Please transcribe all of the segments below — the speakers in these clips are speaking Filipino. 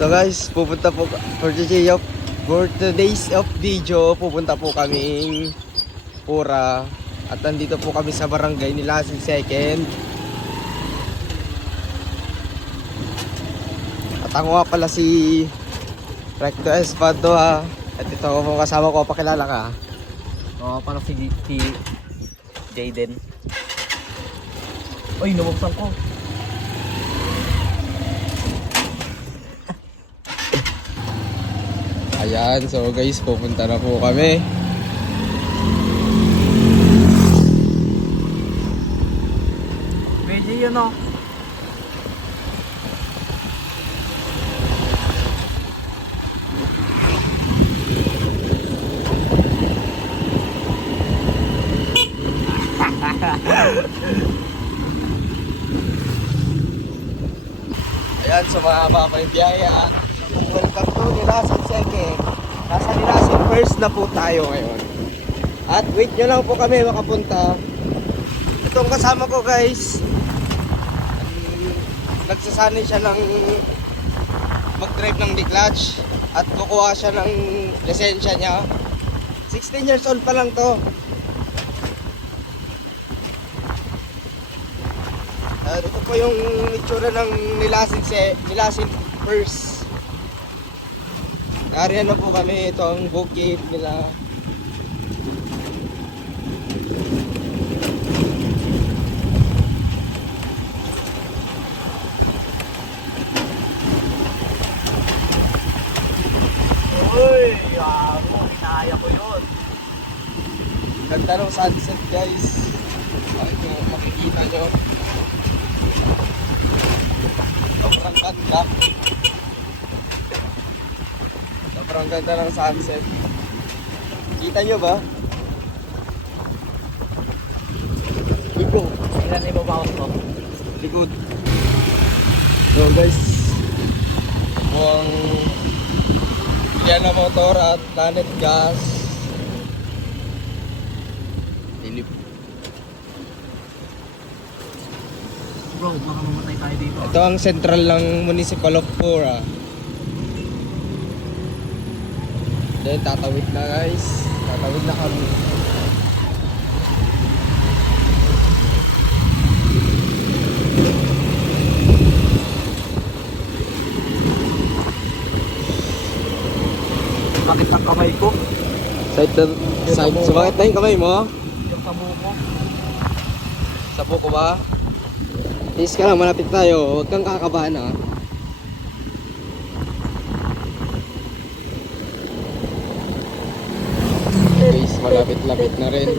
So guys, pupunta po for today's of video, pupunta po kaming Pura. At nandito po kami sa barangay ni Lasing Second. At ako nga pala si Recto Espado ha. At ito ako pong kasama ko, pakilala ka. Oo, parang si Jaden. Uy, nabuksan ko. Ayan, so guys, pupunta na po kami. Medyo yun o. Ayan, so mga papaybiyaya. Welcome to Nilasin Second. Nasa Nilasin First na po tayo ngayon. At wait nyo lang po kami makapunta. Itong kasama ko guys, nagsasanay siya ng mag-drive ng declutch at kukuha siya ng lisensya niya. 16 years old pa lang to. Ito po yung itsura ng Nilasin First. Kariyan na po kami, ito ang bukid nila. Uy, yaro, kinaya ko yun. Ganda ng sunset guys. Ito makikita nyo. Sobrang ganda. Sobrang ganda ng sunset. Kita nyo ba? Ito. Ilan na ibabawas ko? Likod. So guys, buong yan na motor at Planet Gas. Dilip. Bro, baka mamatay tayo dito. Ito ang sentral ng Municipal of Pura. Then tatawid na guys. Tatawid na kami. Bakit ang kamay ko? Sumakit na yung kamay mo? Yung tamo ko. Sa buko ba? Tis ka lang, malapit tayo. Huwag kang kakabahan ha. Guys, malapit-lapit na rin.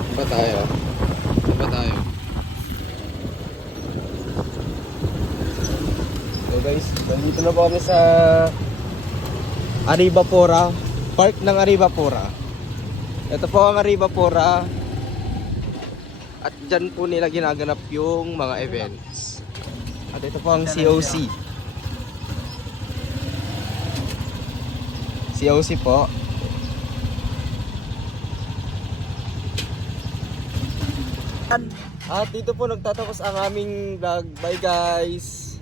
Saan ba tayo? Saan ba tayo? So guys, nandito na po kami sa Arriba Pura. Park ng Arriba Pura. Ito po ang Arriba Pura. At dyan po nila ginaganap yung mga events. At ito po ang COC. COC po. At dito po nagtatapos ang aming vlog. Bye guys!